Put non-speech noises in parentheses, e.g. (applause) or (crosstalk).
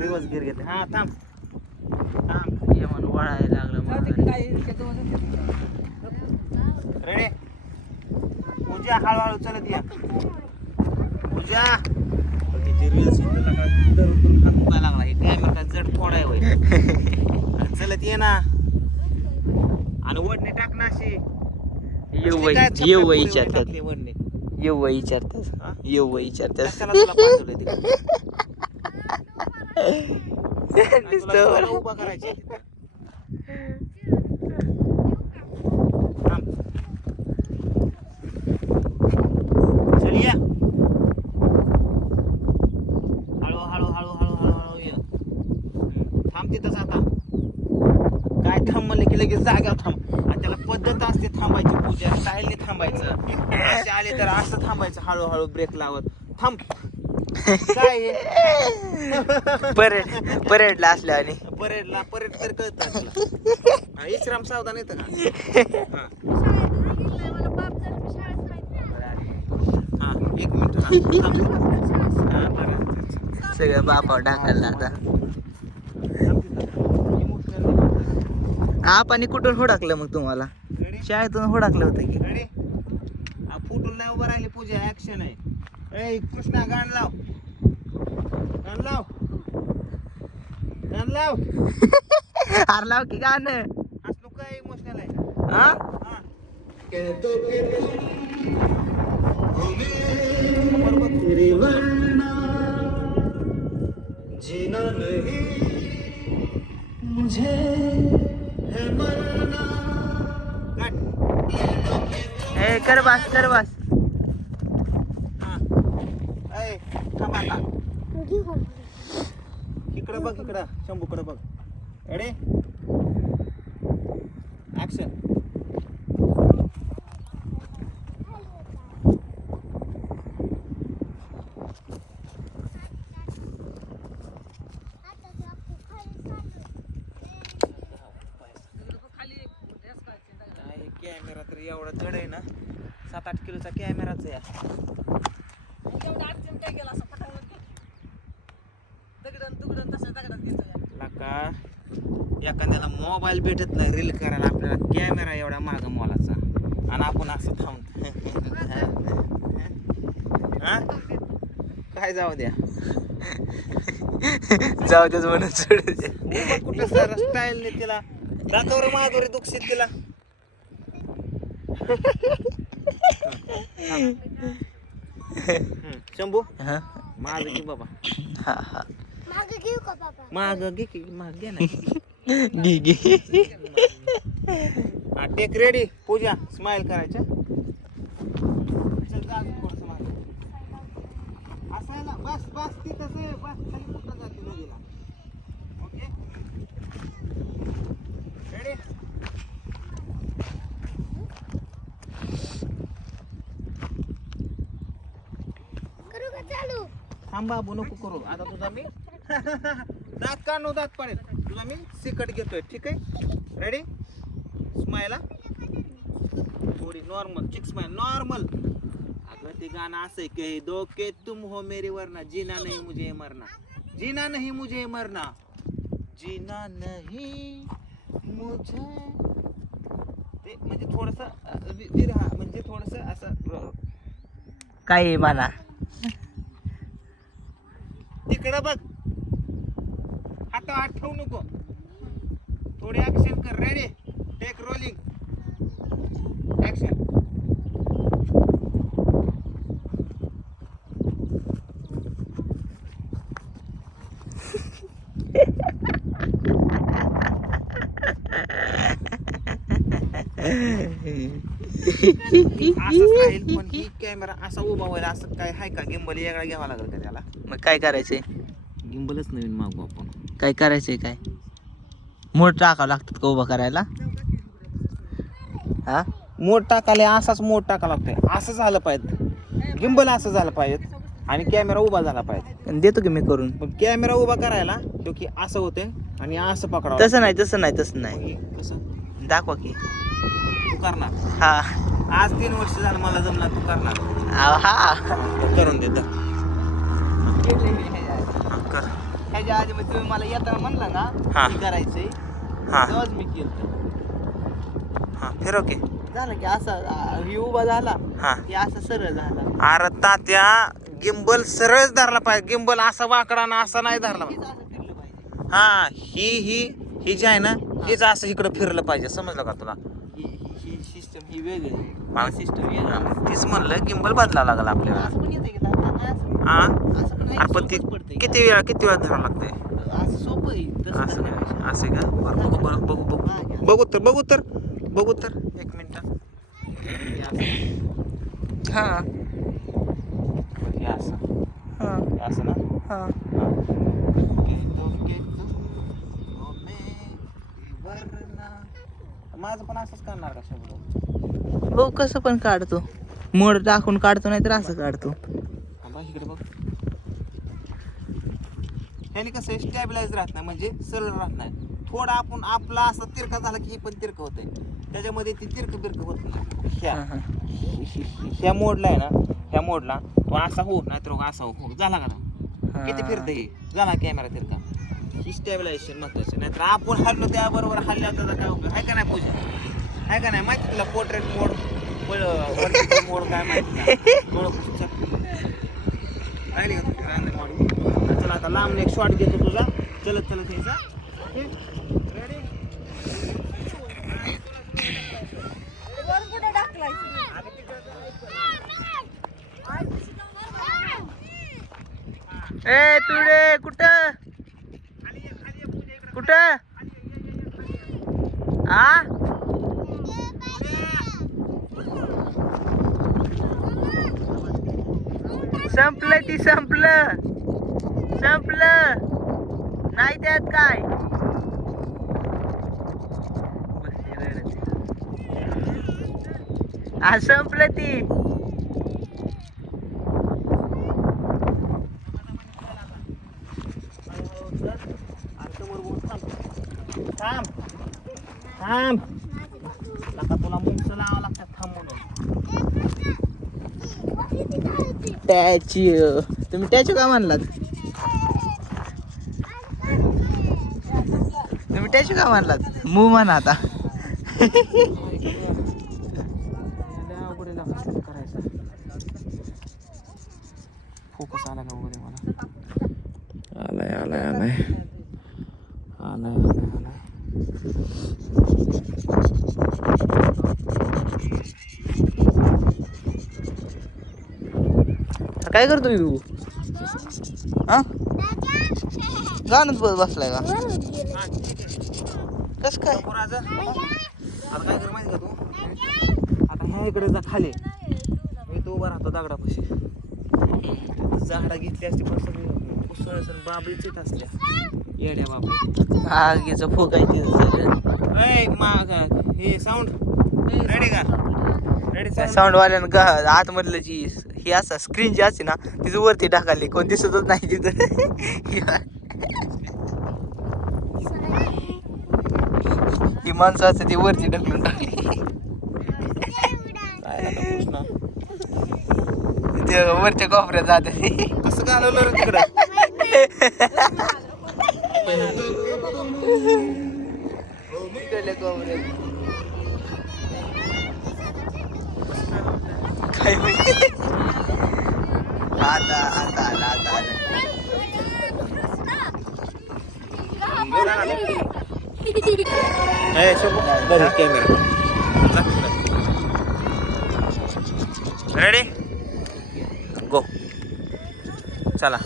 Reverse gear घेते हा थांब. थांब. ये म्हणून वळायला लागलं माघारी. रेडी पूजा हळूहळू चलत या पूजा तिची रील्स धरून हात दुखायला लागला हे कॅमेरा काय जड चलत ये ना. आणि वडणे टाक ना अशी. येऊ येऊ विचारतात वडणे? येऊ हा? विचारतात येऊ विचारतात कशाला तुला पाठवलंय तिकडे? आणि तुला नुसतं स्वतः उभा करायची लगेच जाग्यावर थांब. आणि त्याला पद्धत असते थांबायची पूजा. स्टाईलने थांबायचं. असे आले तर असं थांबायचं. हळूहळू ब्रेक लावत. थांब. काय? परेड परेडला असल्या आणि परेडला परेड तर कळत इश्राम सावधान येतं का हा. एक मिनिट हा. हा, बरं. सगळं बापावर टाकायला आता आपाने कुठून हुडाकलं मग तुम्हाला? शाळेतून हुडाकलं होतं की? हा, फुटून नाही उभं राहिली पूजा ऍक्शन आहे ए कृष्णा गाण लाव गाण लाव लाव हारलाव की गाणं असलो काय इमोशनल आहे हा. जीना नहीं मुझे है मरना काट. ए कर बास कर बास हा. ऐ, थांब आता. इकडं बघ इकडं. शंभूकडं बघ. रेडी ऍक्शन कॅमेरा तर एवढा जड आहे ना. सात आठ किलोचा कॅमेराच आहे. एखाद्याला मोबाईल भेटत नाही रील करायला आपल्याला कॅमेरा एवढा माग मोलाचा. आणि आपण असं थांब हा? काय जाऊ द्या. जाऊ देच म्हणून सोडू उभं कुठं सर स्टाईलने तिला दाखवर माधुरी दुखशीत तिला? शंभू? हा. माग घे बाबा. हा हा. घेऊ का बाबा? माग घे की माग घे ना. (laughs) घे घे. हा टेक रेडी पूजा स्माइल करायच्या. चल जा अजून थोडंसं मागे. असायला बस बस तिथंच आहे बस खाली कुठं जाते नदीला? ओके रेडी करू का चालू थांब बाबू नको करू. आता तुझा मी (laughs) दात काढू दात पाडेल. तुझा मी सिकट घेतोय ठीक आहे? रेडी स्माईला थोडी नॉर्मल चिक स्माईल नॉर्मल अगं ते गाणं असं आहे की दो के तुम हो मेरे वरना जीना नाही मुझे मरना जीना नाही मुझे मरना जीना नाही मुझे ते म्हणजे थोडस म्हणजे थोडस असं काय म्हणा. इकडं बघ. हात आठवू नको. थोडी ऍक्शन कर रे टेक रोलिंग ऍक्शन असंच राहील पण ही कॅमेरा असा उभा व्हायला असं काय हाय का? गिंबल वेगळा घ्यावा लागेल का त्याला? मग काय करायचंय? गिंबलच नवीन मागू आपण. काय करायचंय काय? मोठ टाकावं लागतात का उभा करायला? हा? मोठ टाकाले असाच मोठ टाका लागतोय. असं झालं पाहिजे. गिंबल असं झालं पाहिजे. आणि कॅमेरा उभा झाला पाहिजे. पण देतो की मी करून. पण कॅमेरा उभा करायला तो की असं होते आणि असं पकडावं तसं नाही तसं नाही तसं नाही. कसं? दाखवा की. तू करणार. हा. आज तीन वर्ष झालं मला जमणार तू करणार. अहो, हा. करून देत. कर. ह्याच्या आधी मग तुम्ही मला येताना म्हणला ना हा. हे करायचंय. हा. तेव्हाच मी केलं. हा फिरव की झालं की असा आ, ही उभा झाला. हा. की असा सरळ झाला. अरे तात्या गिंबल सरळच धरला पाहिजे. गिंबल असा वाकडा ना असा नाही धरला पाहिजे. हेच असं फिरलं पाहिजे. हा ही ही ही जी आहे ना हीच असं इकडं फिरलं पाहिजे. समजलं का तुला? ही वेगळी हा. सिस्टम वेगळी हा, तीच म्हणलं गिंबल बदला लागला आपल्याला असं पण येते की दादा? असं हा असं पण आहे, ती सोपंच. किती वेळा किती वेळा धरावं लागतंय असं सोपं आहे तसं असं. असं का बरं बघू बरं बघू बघू हा. बघू तर बघू तर बघू तर एक मिनिट हे असं. हा हे असं हा हे असं ना हा माझं पण असंच करणार का शब्द? बघू कसं पण काढतो. मोड टाकून काढतो नाही तर असं काढतो. बघ इकडे बघ. ह्याने कसं स्टॅबिलाइज राहत नाही म्हणजे सरळ राहत नाही. थोडा आपण आपला असा तिरका झाला की हे पण तिरकं होतंय. त्याच्यामध्ये ती तिरकं बिरकं होत नाही. ह्या. हा, हा. ह्या मोडला आहे ना ह्या मोडला. तो असा हो नाहीतर हो असा हो. झाला का ना किती हा. फिरतं हे झाला कॅमेरा तिरका. ही स्टॅबिलायझेशन महत्वाचं नाहीतर आपण हल्लो त्याबरोबर हल्ल्या त्याचा काय उपयोग? आहे का नाही पूजा? आहे का नाही? माहिती तुला पोर्ट्रेट मोड मोड काय माहिती चला. आता लांब एक शॉट घेतो तुझा. चलत चलत यायचा. ए तुडे कुठं? कुठं? आ? संपलं ती संपलं. संपलं. नाही त्यात काय? आ संपलं ती. थांब. थांब. आता तुला मुंगस लावावं लागतात थांब म्हणून. टॅच्यू तुम्ही टॅच्यू का म्हणलात तुम्ही टॅच्यू का म्हणलात मू म्हणा आता. फोकस आला का वगैरे मला? आलाय आलाय आलाय. आला काय करतो तू? हा? गाणंच बस बसलाय का कस काय? आता काय कर माहिती का तू? आता ह्या इकडे जा खाली. मी तो उभा राहतो दगडापाशी. झाडा घेतली असते पण सगळी उसळ बाबळीच असल्या. येड्या बाबळी आगीचं फुकायची माग. हे साऊंड रेडी का? रेडी साऊंड वाल्यानं गा आतमधलं जी ही असा स्क्रीन जी असते ना तिचं वरती टाकाली कोण दिसतच नाही तिथं. ही माणसं असते ती वरती ढकलून टाकली. ते वरच्या कोपऱ्यात जाते. कसं घालवलं तिकडं तिकडल्या कोपऱ्यात काय माहिती आता आता आला आता आला ए शोभू बघ कॅमेरा रेडी गो चला